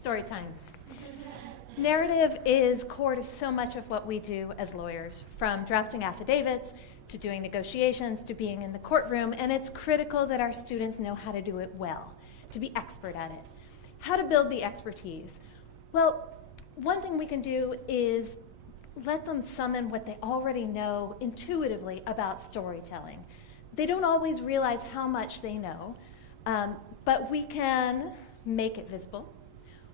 Story time. Narrative is core to so much of what we do as lawyers, from drafting affidavits to doing negotiations to being in the courtroom, and it's critical that our students know how to do it well, to be expert at it. How to build the expertise? Well, one thing we can do is let them summon what they already know intuitively about storytelling. They don't always realize how much they know, but we can make it visible.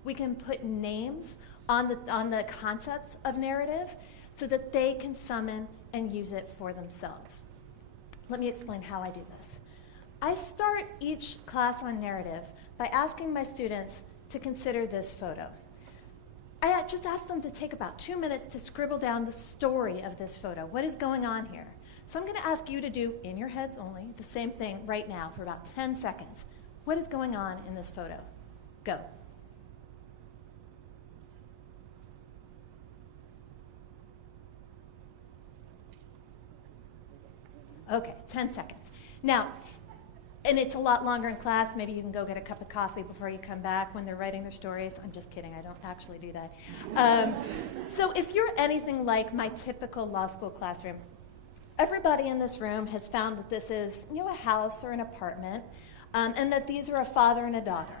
We can put names on the concepts of narrative so that they can summon and use it for themselves. Let me explain how I do this. I start each class on narrative by asking my students to consider this photo. I just ask them to take about 2 minutes to scribble down the story of this photo. What is going on here? So I'm going to ask you to do, in your heads only, the same thing right now for about 10 seconds. What is going on in this photo? Go. Okay, 10 seconds. Now, and it's a lot longer in class. Maybe you can go get a cup of coffee before you come back when they're writing their stories. I'm just kidding. I don't actually do that. So if you're anything like my typical law school classroom, everybody in this room has found that this is, a house or an apartment, and that these are a father and a daughter.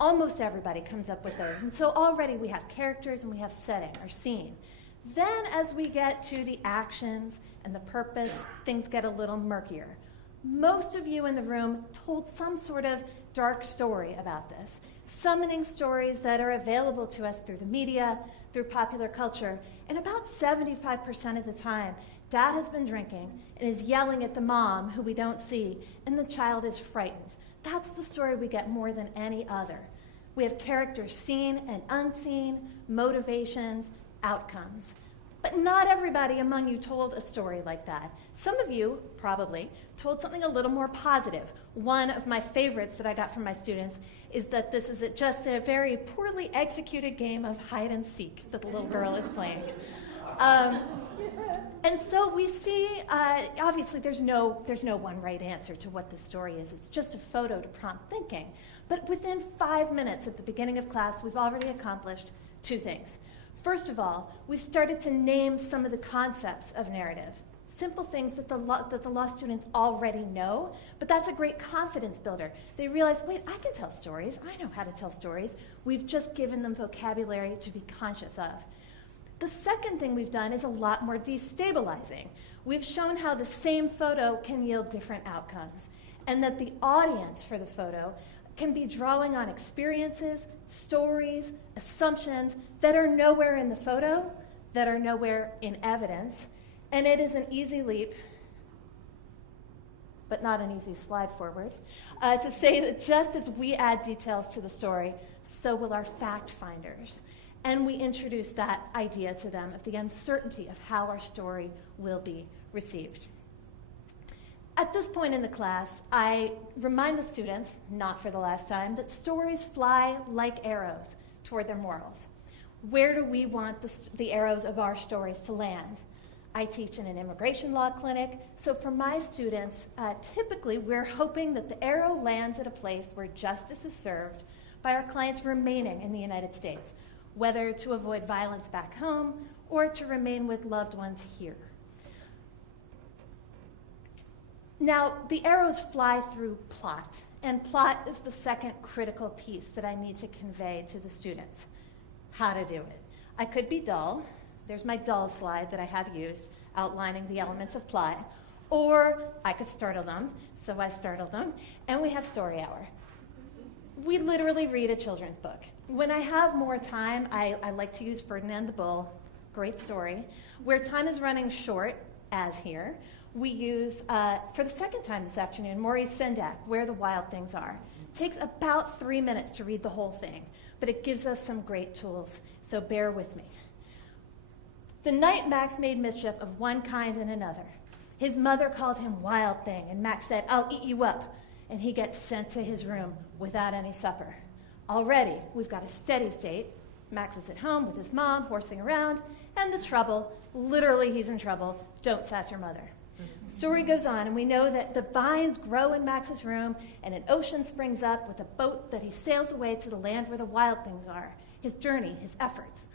Almost everybody comes up with those. And so already we have characters and we have setting or scene. Then as we get to the actions and the purpose, things get a little murkier. Most of you in the room told some sort of dark story about this, summoning stories that are available to us through the media, through popular culture, and about 75% of the time, Dad has been drinking and is yelling at the mom, who we don't see, and the child is frightened. That's the story we get more than any other. We have characters seen and unseen, motivations, outcomes. But not everybody among you told a story like that. Some of you, probably, told something a little more positive. One of my favorites that I got from my students is that this is just a very poorly executed game of hide and seek that the little girl is playing. And so we see, obviously there's no one right answer to what this story is. It's just a photo to prompt thinking. But within 5 minutes at the beginning of class, we've already accomplished 2 things. First of all, we've started to name some of the concepts of narrative. Simple things that the law students already know, but that's a great confidence builder. They realize, wait, I can tell stories. I know how to tell stories. We've just given them vocabulary to be conscious of. The second thing we've done is a lot more destabilizing. We've shown how the same photo can yield different outcomes, and that the audience for the photo can be drawing on experiences, stories, assumptions that are nowhere in the photo, that are nowhere in evidence, and it is an easy leap, but not an easy slide forward, to say that just as we add details to the story, so will our fact finders. And we introduce that idea to them of the uncertainty of how our story will be received. At this point in the class, I remind the students, not for the last time, that stories fly like arrows toward their morals. Where do we want the arrows of our stories to land? I teach in an immigration law clinic, so for my students, typically we're hoping that the arrow lands at a place where justice is served by our clients remaining in the United States, whether to avoid violence back home or to remain with loved ones here. Now, the arrows fly through plot, and plot is the second critical piece that I need to convey to the students. How to do it. I could be dull. There's my dull slide that I have used, outlining the elements of plot. Or I could startle them, so I startle them, and we have story hour. We literally read a children's book. When I have more time, I like to use Ferdinand the Bull, great story. Where time is running short, as here, we use, for the second time this afternoon, Maurice Sendak, Where the Wild Things Are. It takes about 3 minutes to read the whole thing, but it gives us some great tools, so bear with me. The night Max made mischief of one kind and another. His mother called him Wild Thing, and Max said, I'll eat you up, and he gets sent to his room without any supper. Already, we've got a steady state. Max is at home with his mom, horsing around, and the trouble, literally he's in trouble, don't sass your mother. Story goes on, and we know that the vines grow in Max's room, and an ocean springs up with a boat that he sails away to the land where the wild things are, his journey, his efforts.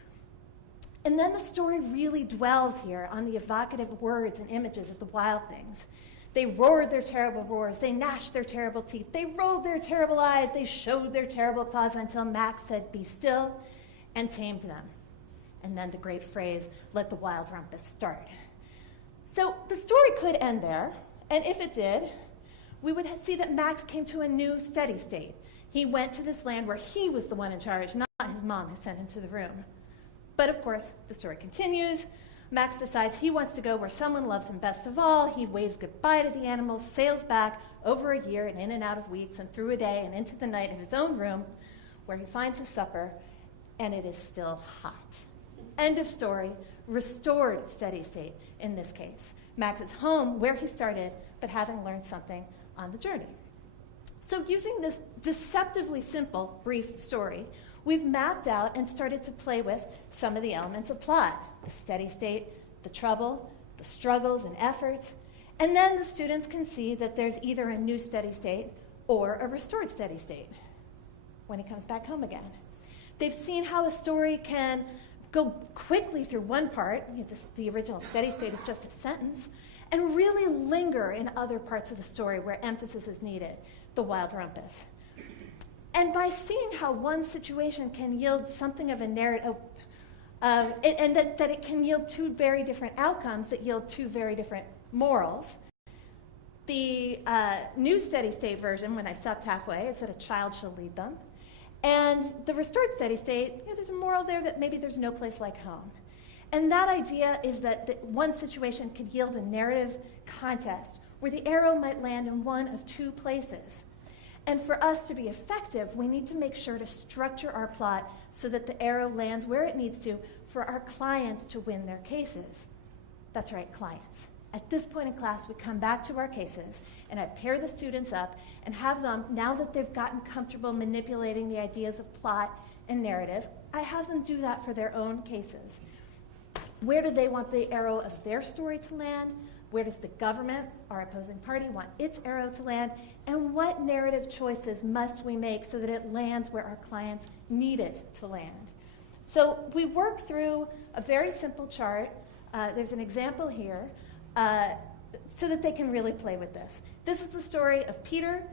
And then the story really dwells here on the evocative words and images of the wild things. They roared their terrible roars, they gnashed their terrible teeth, they rolled their terrible eyes, they showed their terrible claws until Max said, "Be still," and tamed them. And then the great phrase, "Let the wild rumpus start." So the story could end there, and if it did, we would see that Max came to a new steady state. He went to this land where he was the one in charge, not his mom who sent him to the room. But of course, the story continues. Max decides he wants to go where someone loves him best of all. He waves goodbye to the animals, sails back over a year and in and out of weeks and through a day and into the night in his own room where he finds his supper, and it is still hot. End of story. Restored steady state in this case. Max is home where he started, but having learned something on the journey. So using this deceptively simple, brief story, we've mapped out and started to play with some of the elements of plot: the steady state, the trouble, the struggles and efforts, and then the students can see that there's either a new steady state or a restored steady state when he comes back home again. They've seen how a story can go quickly through one part, the original steady state is just a sentence, and really linger in other parts of the story where emphasis is needed, the wild rumpus. And by seeing how one situation can yield something of a narrative, and that it can yield two very different outcomes that yield two very different morals, the new steady state version, when I stopped halfway, is that a child shall lead them. And the restored steady state, there's a moral there that maybe there's no place like home. And that idea is that one situation could yield a narrative contest where the arrow might land in one of two places. And for us to be effective, we need to make sure to structure our plot so that the arrow lands where it needs to for our clients to win their cases. That's right, clients. At this point in class, we come back to our cases, and I pair the students up and have them, now that they've gotten comfortable manipulating the ideas of plot and narrative, I have them do that for their own cases. Where do they want the arrow of their story to land? Where does the government, our opposing party, want its arrow to land? And what narrative choices must we make so that it lands where our clients need it to land? So we work through a very simple chart. There's an example here. So that they can really play with this. This is the story of Peter,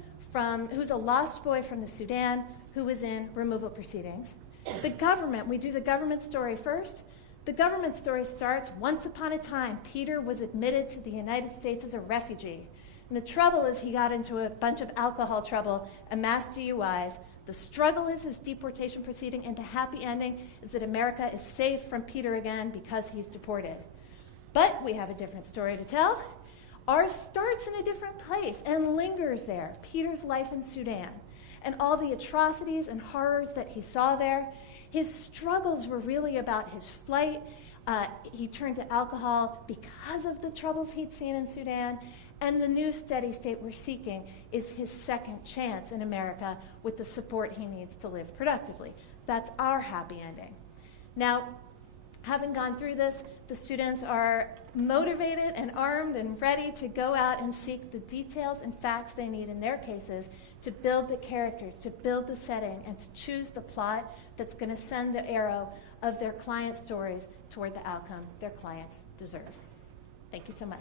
who's a lost boy from the Sudan who was in removal proceedings. The government, we do the government story first. The government story starts, once upon a time, Peter was admitted to the United States as a refugee. And the trouble is he got into a bunch of alcohol trouble and mass DUIs. The struggle is his deportation proceeding, and the happy ending is that America is safe from Peter again because he's deported. But we have a different story to tell. Ours starts in a different place and lingers there, Peter's life in Sudan, and all the atrocities and horrors that he saw there. His struggles were really about his flight. He turned to alcohol because of the troubles he'd seen in Sudan, and the new steady state we're seeking is his second chance in America with the support he needs to live productively. That's our happy ending. Now, having gone through this, the students are motivated and armed and ready to go out and seek the details and facts they need in their cases to build the characters, to build the setting, and to choose the plot that's going to send the arrow of their client stories toward the outcome their clients deserve. Thank you so much.